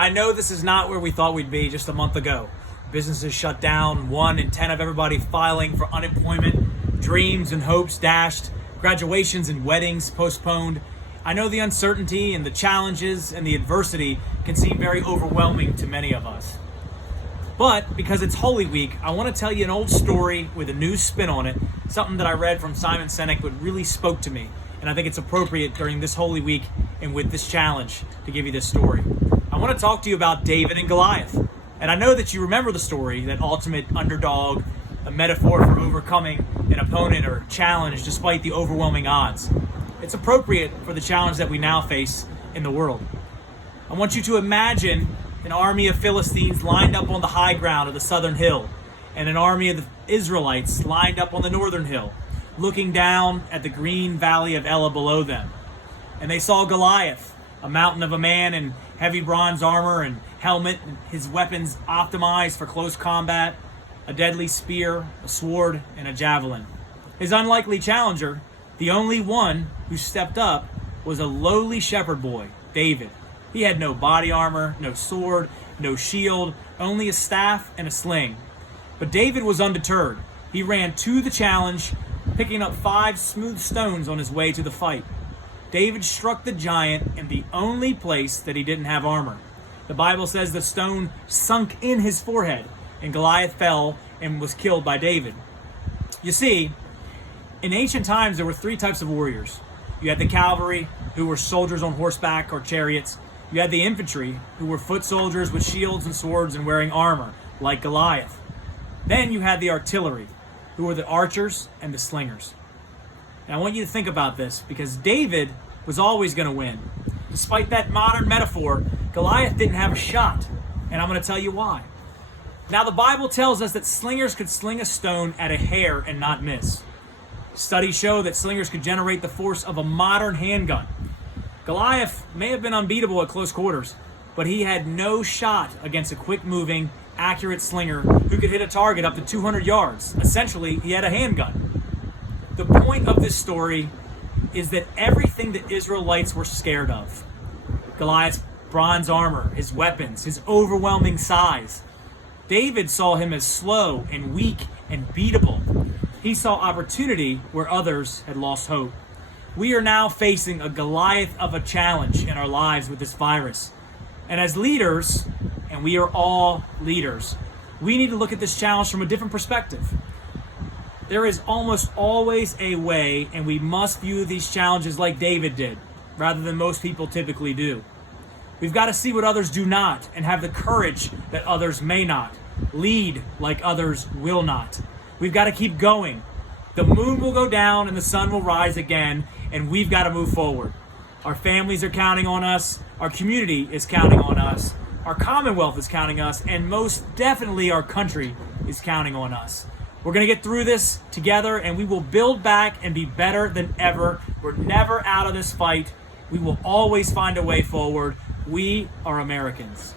I know this is not where we thought we'd be just a month ago. Businesses shut down, 1 in 10 of everybody filing for unemployment, dreams and hopes dashed, graduations and weddings postponed. I know the uncertainty and the challenges and the adversity can seem very overwhelming to many of us. But because it's Holy Week, I want to tell you an old story with a new spin on it, something that I read from Simon Sinek that really spoke to me. And I think it's appropriate during this Holy Week and with this challenge to give you this story. I want to talk to you about David and Goliath. And I know that you remember the story, that ultimate underdog, a metaphor for overcoming an opponent or challenge despite the overwhelming odds. It's appropriate for the challenge that we now face in the world. I want you to imagine an army of Philistines lined up on the high ground of the southern hill, and an army of the Israelites lined up on the northern hill, looking down at the green valley of Elah below them. And they saw Goliath, a mountain of a man in heavy bronze armor and helmet, and his weapons optimized for close combat, a deadly spear, a sword, and a javelin. His unlikely challenger, the only one who stepped up, was a lowly shepherd boy, David. He had no body armor, no sword, no shield, only a staff and a sling. But David was undeterred. He ran to the challenge, picking up 5 smooth stones on his way to the fight. David struck the giant in the only place that he didn't have armor. The Bible says the stone sunk in his forehead, and Goliath fell and was killed by David. You see, in ancient times there were 3 types of warriors. You had the cavalry, who were soldiers on horseback or chariots. You had the infantry, who were foot soldiers with shields and swords and wearing armor, like Goliath. Then you had the artillery, who were the archers and the slingers. And I want you to think about this, because David was always going to win. Despite that modern metaphor, Goliath didn't have a shot, and I'm going to tell you why. Now, the Bible tells us that slingers could sling a stone at a hair and not miss. Studies show that slingers could generate the force of a modern handgun. Goliath may have been unbeatable at close quarters, but he had no shot against a quick-moving, accurate slinger who could hit a target up to 200 yards. Essentially, he had a handgun. The point of this story is that everything the Israelites were scared of, Goliath's bronze armor, his weapons, his overwhelming size, David saw him as slow and weak and beatable. He saw opportunity where others had lost hope. We are now facing a Goliath of a challenge in our lives with this virus. And as leaders, and we are all leaders, we need to look at this challenge from a different perspective. There is almost always a way, and we must view these challenges like David did, rather than most people typically do. We've got to see what others do not, and have the courage that others may not. Lead like others will not. We've got to keep going. The moon will go down and the sun will rise again, and we've got to move forward. Our families are counting on us. Our community is counting on us. Our Commonwealth is counting us, and most definitely our country is counting on us. We're going to get through this together, and we will build back and be better than ever. We're never out of this fight. We will always find a way forward. We are Americans.